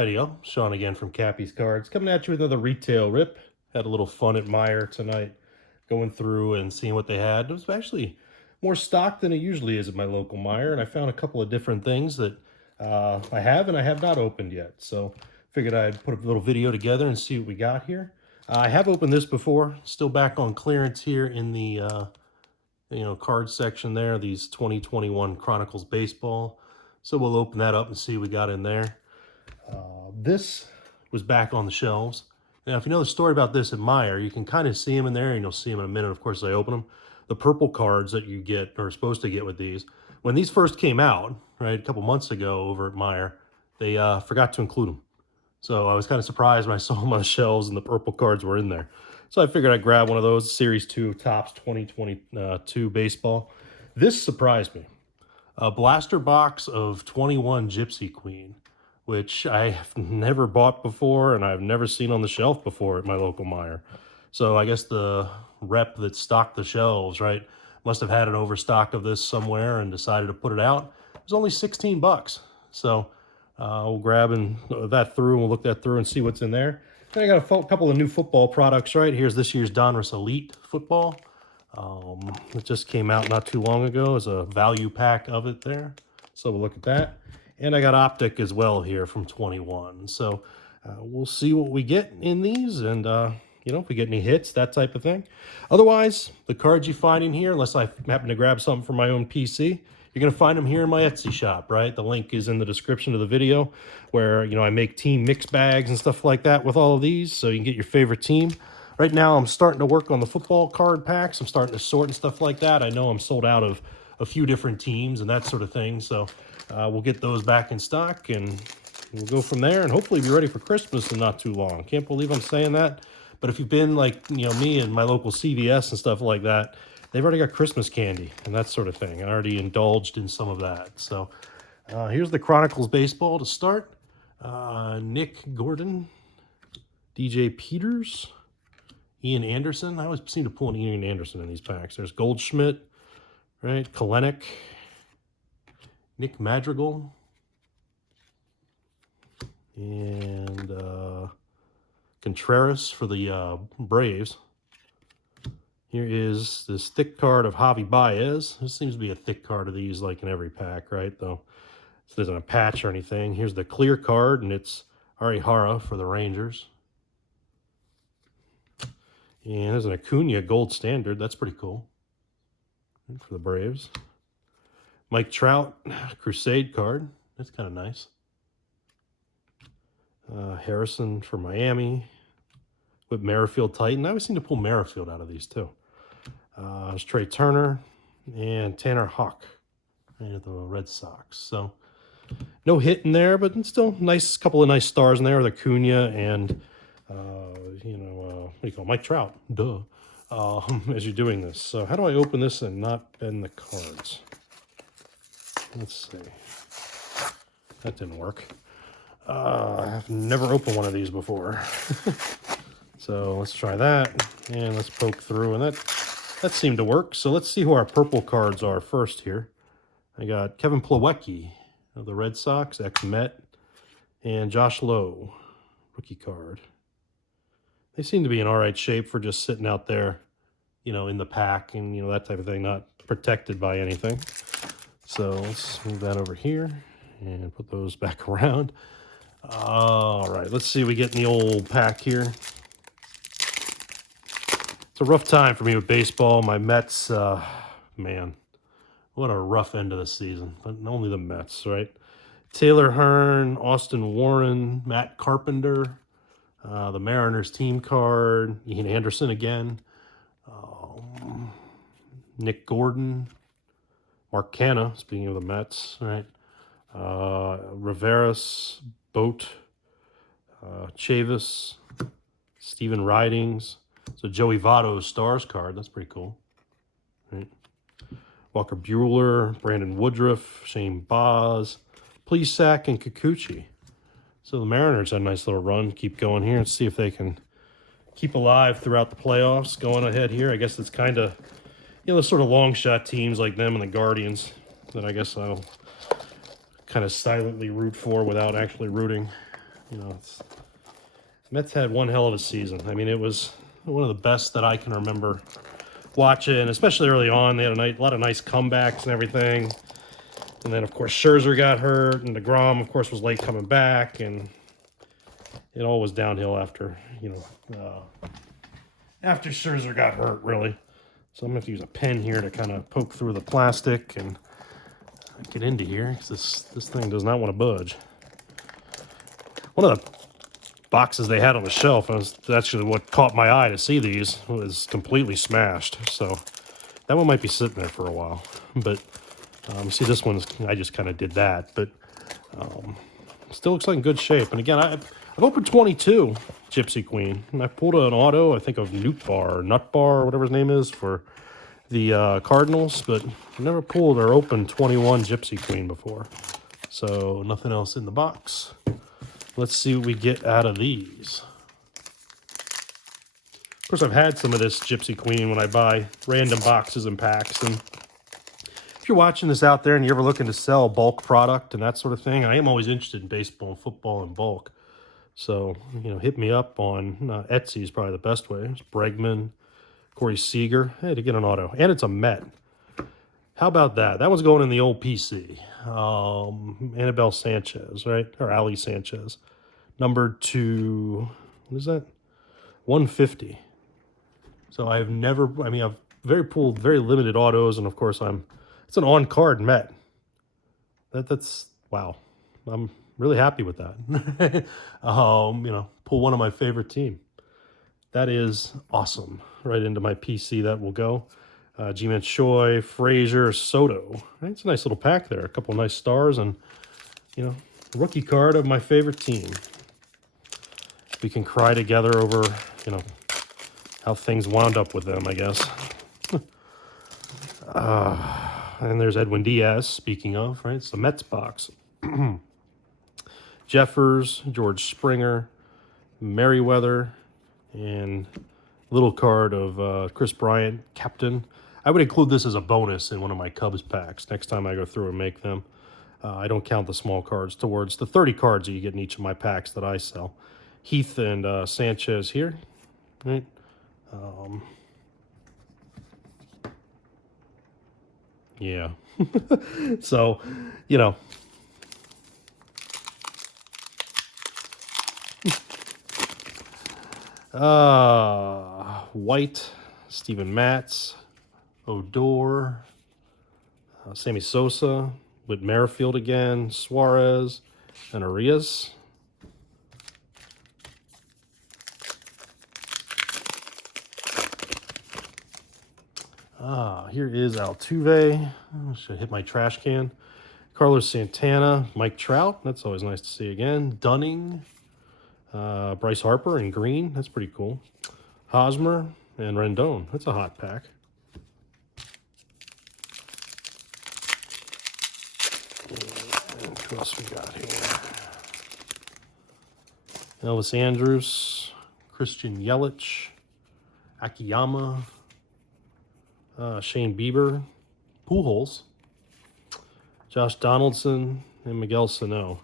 Howdy y'all, Sean again from Cappy's Cards, coming at you with another retail rip. Had a little fun at Meijer tonight, going through and seeing what they had. It was actually more stock than it usually is at my local Meijer, and I found a couple of different things that I have and I have not opened yet. So figured I'd put a little video together and see what we got here. I have opened this before, still back on clearance here in the card section there, these 2021 Chronicles Baseball. So we'll open that up and see what we got in there. This was back on the shelves. Now, if you know the story about this at Meijer, you can kind of see them in there, and you'll see them in a minute, of course, as I open them. The purple cards that you get, or are supposed to get with these, when these first came out, right, a couple months ago over at Meijer, they forgot to include them. So I was kind of surprised when I saw them on the shelves and the purple cards were in there. So I figured I'd grab one of those, Series 2 Topps 2022 baseball. This surprised me. A blaster box of 21 Gypsy Queen, which I have never bought before and I've never seen on the shelf before at my local Meijer. So I guess the rep that stocked the shelves, right, must have had an overstock of this somewhere and decided to put it out. It was only 16 bucks. So we'll grab that through and we'll look that through and see what's in there. Then I got a couple of new football products, right? Here's this year's Donruss Elite football. It just came out not too long ago as a value pack of it there. So we'll look at that. And I got Optic as well here from 21. So we'll see what we get in these and, if we get any hits, that type of thing. Otherwise, the cards you find in here, unless I happen to grab something for my own PC, you're going to find them here in my Etsy shop, right? The link is in the description of the video where, I make team mix bags and stuff like that with all of these. So you can get your favorite team. Right now, I'm starting to work on the football card packs. I'm starting to sort and stuff like that. I know I'm sold out of a few different teams and that sort of thing. So we'll get those back in stock and we'll go from there and hopefully be ready for Christmas in not too long. Can't believe I'm saying that. But if you've been like, me and my local CVS and stuff like that, they've already got Christmas candy and that sort of thing. I already indulged in some of that. So here's the Chronicles baseball to start. Nick Gordon, DJ Peters, Ian Anderson. I always seem to pull an Ian Anderson in these packs. There's Goldschmidt, right? Kalenic, Nick Madrigal, and Contreras for the Braves. Here is this thick card of Javi Baez. This seems to be a thick card of these like in every pack, right? Though this isn't a patch or anything. Here's the clear card, and it's Arihara for the Rangers. And there's an Acuna Gold Standard. That's pretty cool for the Braves. Mike Trout Crusade card. That's kind of nice. Harrison for Miami with Merrifield Titan. I always seem to pull Merrifield out of these too. There's Trey Turner and Tanner Houck at the Red Sox. So no hit in there, but still nice, couple of nice stars in there with Acuna and what do you call it? Mike Trout. Duh. As you're doing this. So how do I open this and not bend the cards? Let's see. That didn't work. I've never opened one of these before. So let's try that. And let's poke through. And that seemed to work. So let's see who our purple cards are first here. I got Kevin Plawecki of the Red Sox, ex-Met, and Josh Lowe, rookie card. They seem to be in all right shape for just sitting out there, in the pack and, that type of thing, not protected by anything. So let's move that over here and put those back around. All right, let's see what we get in the old pack here. It's a rough time for me with baseball. My Mets, man, what a rough end of the season. But only the Mets, right? Taylor Hearn, Austin Warren, Matt Carpenter, the Mariners team card, Ian Anderson again, Nick Gordon, Mark Canha, speaking of the Mets, right? Rivera's, Boat, Chavis, Steven Ridings. So Joey Votto's Stars card. That's pretty cool. Right? Walker Buehler, Brandon Woodruff, Shane Baz, Plesac, and Kikuchi. So the Mariners had a nice little run. Keep going here and see if they can keep alive throughout the playoffs. Going ahead here, I guess it's kind of, the sort of long shot teams like them and the Guardians that I guess I'll kind of silently root for without actually rooting. You know, Mets had one hell of a season. I mean, it was one of the best that I can remember watching, especially early on. They had a lot of nice comebacks and everything. And then, of course, Scherzer got hurt, and DeGrom, of course, was late coming back, and it all was downhill after, after Scherzer got hurt, really. So I'm going to have to use a pen here to kind of poke through the plastic and get into here, because this thing does not want to budge. One of the boxes they had on the shelf, was actually what caught my eye to see these, was completely smashed. So that one might be sitting there for a while. But see, this one's, I just kind of did that. But still looks like in good shape. And again, I've opened 22 Gypsy Queen. And I pulled an auto, I think of Nut Bar, whatever his name is, for the Cardinals. But I never pulled or opened 21 Gypsy Queen before. So nothing else in the box. Let's see what we get out of these. Of course, I've had some of this Gypsy Queen when I buy random boxes and packs. And if you're watching this out there and you're ever looking to sell bulk product and that sort of thing, I am always interested in baseball and football in bulk. So, hit me up on Etsy is probably the best way. It's Bregman, Corey Seager. Hey, to get an auto. And it's a Met. How about that? That one's going in the old PC. Annabelle Sanchez, right? Or Ali Sanchez. Numbered to, what is that? 150. So I've pulled very limited autos, and of course it's an on-card Met. That's, wow. I'm really happy with that. Pull one of my favorite team. That is awesome. Right into my PC that will go. G-Man Choi, Frazier, Soto. Right, it's a nice little pack there. A couple nice stars and, rookie card of my favorite team. We can cry together over, how things wound up with them, I guess. And there's Edwin Diaz, speaking of, right? It's the Mets box. Jeffers, George Springer, Merriweather, and little card of Chris Bryant, captain. I would include this as a bonus in one of my Cubs packs next time I go through and make them. I don't count the small cards towards the 30 cards that you get in each of my packs that I sell. Heath and Sanchez here. Right? Yeah. So, White, Steven Matz, Odor, Sammy Sosa, with Merrifield again, Suarez, and Arias. Here is Altuve. Should hit my trash can. Carlos Santana, Mike Trout. That's always nice to see again. Dunning, Bryce Harper in green. That's pretty cool. Hosmer and Rendon. That's a hot pack. And who else we got here? Elvis Andrus, Christian Yelich, Akiyama, Shane Bieber, Pujols, Josh Donaldson, and Miguel Sano.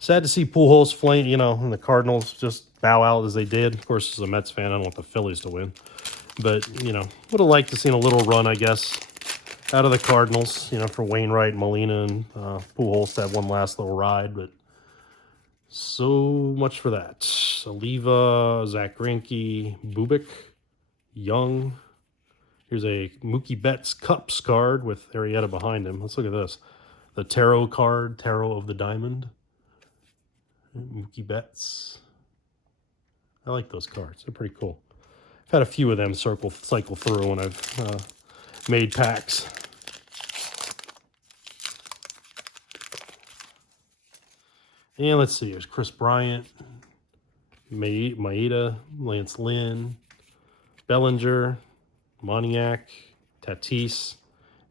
Sad to see Pujols flame, and the Cardinals just bow out as they did. Of course, as a Mets fan, I don't want the Phillies to win. But, would have liked to seen a little run, I guess, out of the Cardinals, for Wainwright, Molina, and Pujols to have one last little ride. But so much for that. Oliva, Zach Greinke, Bubic, Young. Here's a Mookie Betts Cups card with Arrieta behind him. Let's look at this. The Tarot card, Tarot of the Diamond. Mookie Betts. I like those cards. They're pretty cool. I've had a few of them cycle through when I've made packs. And let's see. There's Chris Bryant, Maeda, Lance Lynn, Bellinger, Moniak, Tatis,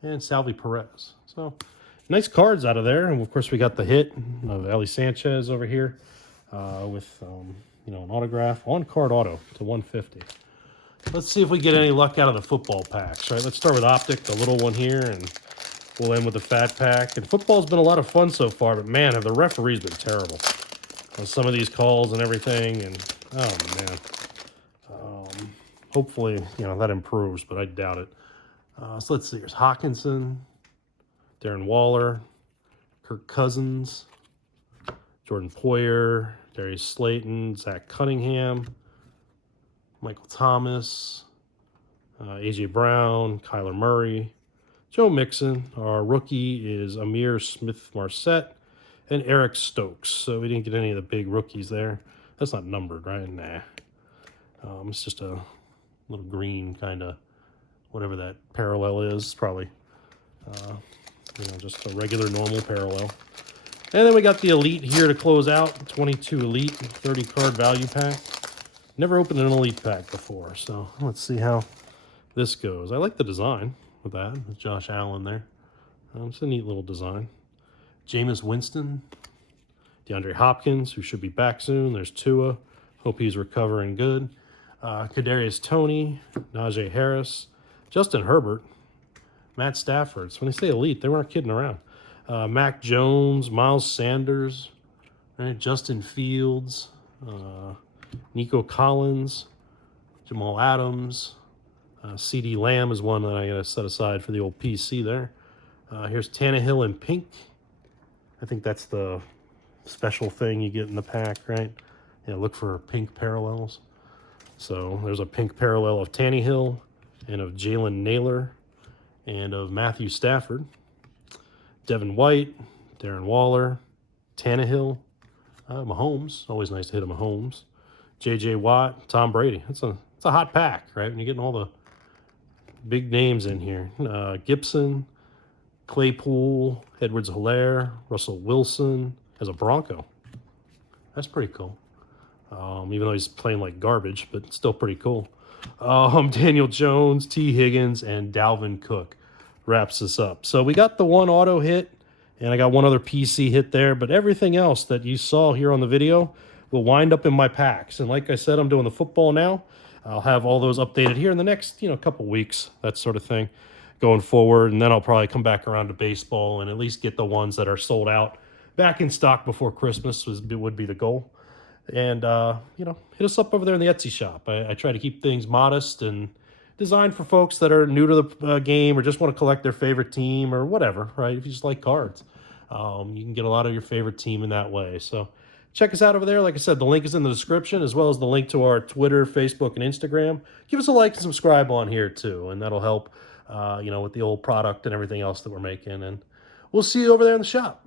and Salvi Perez. So nice cards out of there. And of course, we got the hit of Ali Sanchez over here with an autograph, on-card auto to 150. Let's see if we get any luck out of the football packs, right? Let's start with Optic, the little one here, and we'll end with the fat pack. And football's been a lot of fun so far, but man, have the referees been terrible. on some of these calls and everything, and oh man. Hopefully, that improves, but I doubt it. So let's see. There's Hawkinson, Darren Waller, Kirk Cousins, Jordan Poyer, Darius Slayton, Zach Cunningham, Michael Thomas, A.J. Brown, Kyler Murray, Joe Mixon. Our rookie is Amir Smith-Marset and Eric Stokes. So we didn't get any of the big rookies there. That's not numbered, right? Nah. It's just a little green kind of whatever that parallel is. It's probably just a regular normal parallel. And then we got the Elite here to close out. 22 Elite, 30 card value pack. Never opened an Elite pack before, so let's see how this goes. I like the design with that, with Josh Allen there. It's a neat little design. Jameis Winston, DeAndre Hopkins, who should be back soon. There's Tua. Hope he's recovering good. Kadarius Toney, Najee Harris, Justin Herbert, Matt Stafford. So when they say Elite, they weren't kidding around. Mac Jones, Miles Sanders, right? Justin Fields, Nico Collins, Jamal Adams, CD Lamb is one that I got to set aside for the old PC there. Here's Tannehill in pink. I think that's the special thing you get in the pack, right? Yeah, look for pink parallels. So there's a pink parallel of Tannehill and of Jalen Naylor and of Matthew Stafford. Devin White, Darren Waller, Tannehill, Mahomes. Always nice to hit a Mahomes. J.J. Watt, Tom Brady. It's a hot pack, right? When you're getting all the big names in here. Gibson, Claypool, Edwards-Helaire, Russell Wilson as a Bronco. That's pretty cool. Even though he's playing like garbage, but still pretty cool. Daniel Jones, T. Higgins, and Dalvin Cook wraps this up. So we got the one auto hit, and I got one other PC hit there, but everything else that you saw here on the video will wind up in my packs. And like I said, I'm doing the football now. I'll have all those updated here in the next, couple weeks, that sort of thing, going forward. And then I'll probably come back around to baseball and at least get the ones that are sold out back in stock before Christmas would be the goal. And, hit us up over there in the Etsy shop. I try to keep things modest and designed for folks that are new to the game or just want to collect their favorite team or whatever, right? If you just like cards, you can get a lot of your favorite team in that way. So check us out over there. Like I said, the link is in the description, as well as the link to our Twitter, Facebook, and Instagram. Give us a like and subscribe on here, too, and that'll help, with the old product and everything else that we're making. And we'll see you over there in the shop.